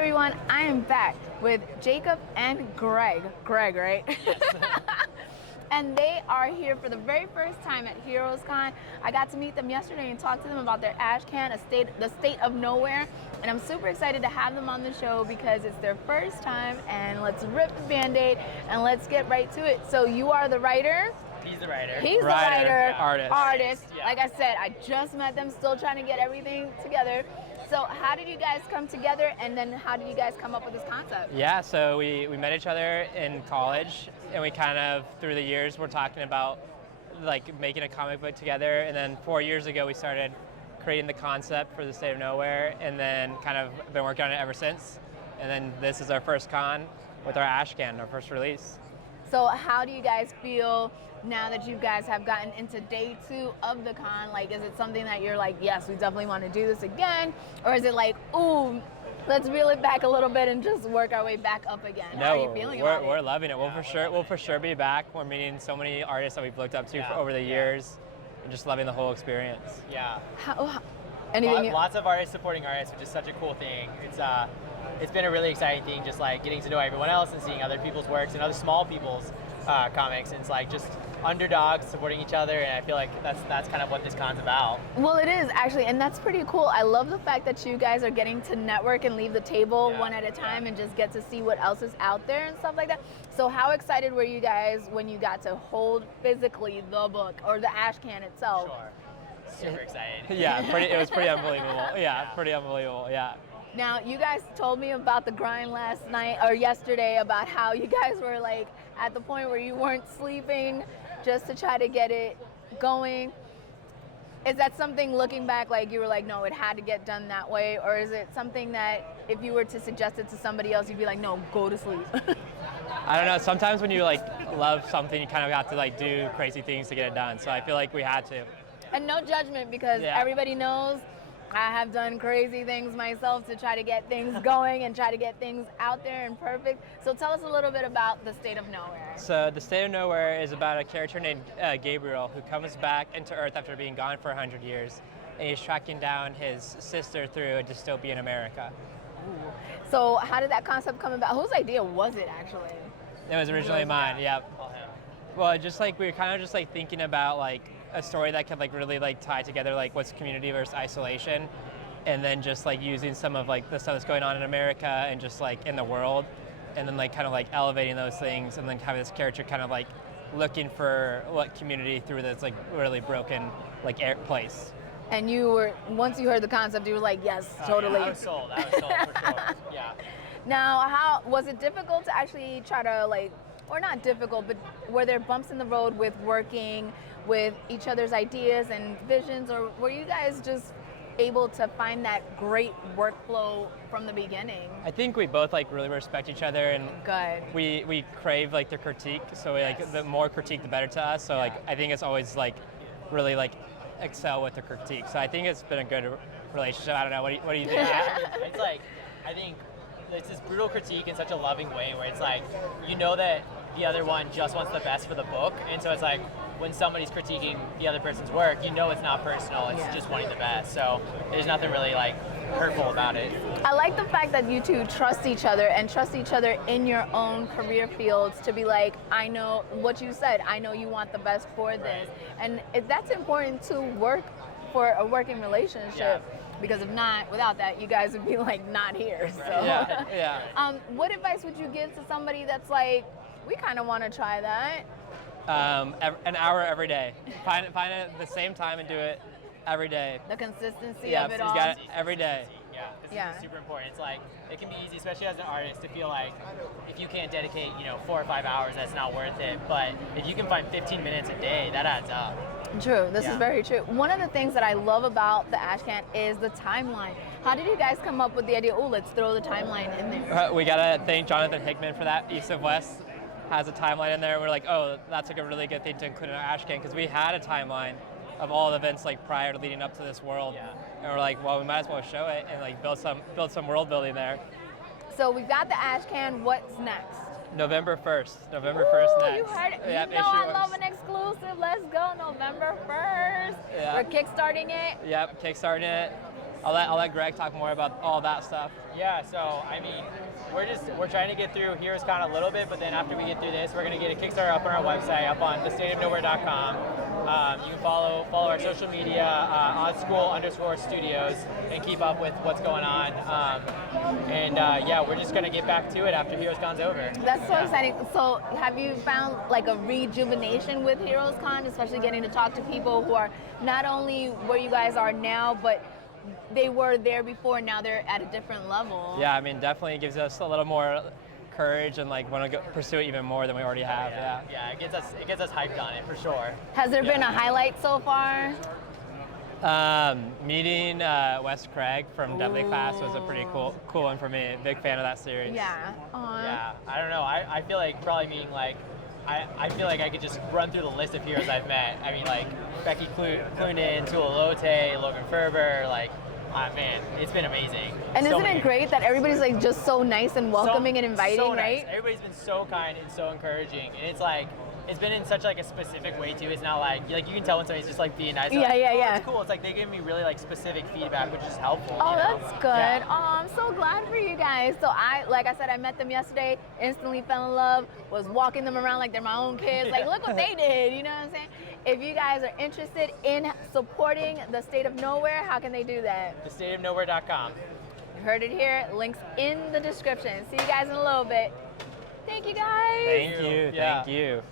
everyone, I am back with Jacob and Greg. Greg, right? Yes. And they are here for the very first time at HeroesCon. I got to meet them yesterday and talk to them about their ash can, the state of nowhere. And I'm super excited to have them on the show because it's their first time, and let's rip the Band-Aid and let's get right to it. So you are the writer. He's the writer. He's the writer. Yeah. Artist. Yeah. Like I said, I just met them, still trying to get everything together. So how did you guys come together, and then how did you guys come up with this concept? Yeah, so we met each other in college, and we kind of, through the years, we're talking about like making a comic book together, and then 4 years ago we started creating the concept for the State of Nowhere, and then kind of been working on it ever since. And then this is our first con with our ash can, our first release. So how do you guys feel now that you guys have gotten into day 2 of the con? Like, is it something that you're like, yes, we definitely want to do this again? Or is it like, ooh, let's reel it back a little bit and just work our way back up again? How are you feeling about it? We're loving it. We'll for sure be back. We're meeting so many artists that we've looked up to over the years, and just loving the whole experience. Yeah. Lots of artists supporting artists, which is such a cool thing. It's been a really exciting thing, just like getting to know everyone else and seeing other people's works and other small people's comics. And it's like just underdogs supporting each other, and I feel like that's kind of what this con's about. Well, it is actually, and that's pretty cool. I love the fact that you guys are getting to network and leave the table one at a time and just get to see what else is out there and stuff like that. So how excited were you guys when you got to hold physically the book or the ash can itself? Sure. Super excited. Yeah, it was pretty unbelievable. Yeah, pretty unbelievable. Yeah. Now, you guys told me about the grind last night or yesterday about how you guys were like at the point where you weren't sleeping just to try to get it going. Is that something, looking back, like you were like, no, it had to get done that way? Or is it something that if you were to suggest it to somebody else, you'd be like, no, go to sleep? I don't know. Sometimes when you like love something, you kind of have to like do crazy things to get it done. So I feel like we had to. And no judgment, because everybody knows I have done crazy things myself to try to get things going and try to get things out there and perfect. So tell us a little bit about the State of Nowhere. So the State of Nowhere is about a character named Gabriel who comes back into Earth after being gone for 100 years. And he's tracking down his sister through a dystopian America. Ooh. So how did that concept come about? Whose idea was it actually? It was originally mine, yep. Well, just like we were kind of just like thinking about like a story that could like really like tie together like what's community versus isolation, and then just like using some of like the stuff that's going on in America and just like in the world, and then like kind of like elevating those things, and then having this character kind of like looking for what community through this like really broken like place. And you were, once you heard the concept, you were like, yes, totally. Yeah, I was sold for sure. Yeah. Now, how was it difficult to actually try to like, or not difficult, but were there bumps in the road with working with each other's ideas and visions, or were you guys just able to find that great workflow from the beginning? I think we both like really respect each other, and good. We crave like their critique, so we, like the more critique the better to us. So like I think it's always like really like excel with the critique. So I think it's been a good relationship. I don't know. What do you think? It's like, I think it's this brutal critique in such a loving way where it's like, you know that the other one just wants the best for the book, and so it's like when somebody's critiquing the other person's work, you know it's not personal, it's just wanting the best. So there's nothing really like hurtful about it. I like the fact that you two trust each other and trust each other in your own career fields to be like, I know what you said, I know you want the best for this. And that's important to work for a working relationship, because if not, without that, you guys would be like not here. So. What advice would you give to somebody that's like, we kind of want to try that? An hour every day. Find it at the same time and do it every day. The consistency of it all. You got it every day. This is super important. It's like, it can be easy, especially as an artist, to feel like if you can't dedicate, 4 or 5 hours, that's not worth it. But if you can find 15 minutes a day, that adds up. True, this is very true. One of the things that I love about the ash can is the timeline. How did you guys come up with the idea, let's throw the timeline in there? We gotta thank Jonathan Hickman for that. East of West has a timeline in there, and we're like, that's like a really good thing to include in our ash can, because we had a timeline of all the events like prior to leading up to this world, and we're like, well, we might as well show it and like build some world building there. So we've got the ash can. What's next? November 1st. November 1st next. You heard it. Yep, I love an exclusive. Let's go, November 1st. Yeah. We're kickstarting it. Yep, kickstarting it. I'll let Greg talk more about all that stuff. Yeah, so I mean, we're trying to get through HeroesCon a little bit, but then after we get through this, we're gonna get a Kickstarter up on our website, up on thestateofnowhere.com. You can follow our social media, @odschool_studios, and keep up with what's going on. Yeah, we're just gonna get back to it after HeroesCon's over. That's so exciting. So have you found like a rejuvenation with HeroesCon, especially getting to talk to people who are not only where you guys are now, but they were there before, now they're at a different level? Yeah, I mean, definitely gives us a little more courage and like want to pursue it even more than we already have. Yeah, it gets us hyped on it for sure. Has there been a highlight so far? Meeting Wes Craig from Deadly Class was a pretty cool one for me. Big fan of that series. Yeah. Yeah, I don't know. I feel like probably meeting like, I feel like I could just run through the list of heroes I've met. I mean, like Becky Cloonan, Tula Lote, Logan Ferber, like, man, it's been amazing. And isn't it great that everybody's like just so nice and welcoming and inviting, so nice. right? Everybody's been so kind and so encouraging, and it's like, it's been in such like a specific way too. It's not like you can tell when somebody's just like being nice. Yeah, like, yeah. It's cool. It's like they give me really like specific feedback, which is helpful. Oh, you know? that's good. Yeah. Oh, I'm so glad for you guys. So like I said, I met them yesterday, instantly fell in love, was walking them around like they're my own kids. Like, look what they did, you know what I'm saying? If you guys are interested in supporting the State of Nowhere, how can they do that? thestateofnowhere.com. You heard it here, links in the description. See you guys in a little bit. Thank you guys. Thank you. Yeah. Thank you.